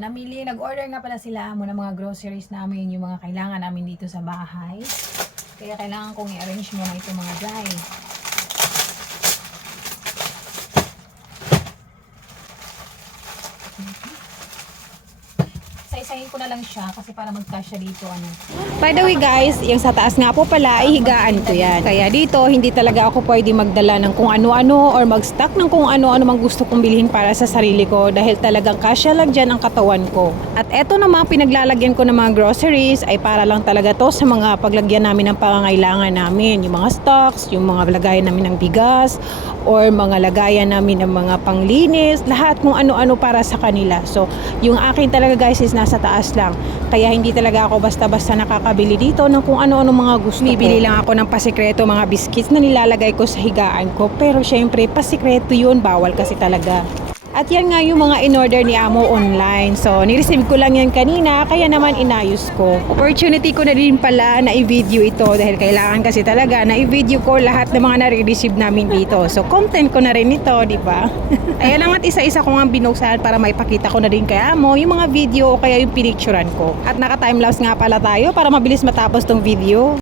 Nag-order nga pala sila mo ng mga groceries namin, yung mga kailangan namin dito sa bahay. Kaya kailangan kong i-arrange muna ito mga guy. Isa-isahin ko na lang siya kasi para mag-cash siya dito. By the way guys, yung sa taas nga po pala ay higaan ko yan. Kaya dito, hindi talaga ako pwede magdala ng kung ano-ano or mag-stock ng kung ano-ano mang gusto kong bilhin para sa sarili ko dahil talagang kasya lang dyan ang katawan ko. At eto namang pinaglalagyan ko ng mga groceries ay para lang talaga to sa mga paglagyan namin ng pangangailangan namin. Yung mga stocks, yung mga lagayan namin ng bigas, or mga lagayan namin ng mga panglinis, lahat kung ano-ano para sa kanila. So, yung akin talaga guys is nasa taas lang. Kaya hindi talaga ako basta-basta nakakabili dito ng kung ano-ano mga gusto ko. Bibili lang ako ng pasikreto mga biscuits na nilalagay ko sa higaan ko. Pero syempre, pasikreto yun. Bawal kasi talaga. At yan nga yung mga in-order ni Amo online. So, nireceive ko lang yan kanina, kaya naman inayos ko. Opportunity ko na din pala na i-video ito dahil kailangan kasi talaga na i-video ko lahat ng mga nare-receive namin dito. So, content ko na rin ito, di ba? Kaya lang at isa-isa ko nga binuksan para maipakita ko na din kay Amo yung mga video o kaya yung pinicturan ko. At naka-timelapse nga pala tayo para mabilis matapos tong video.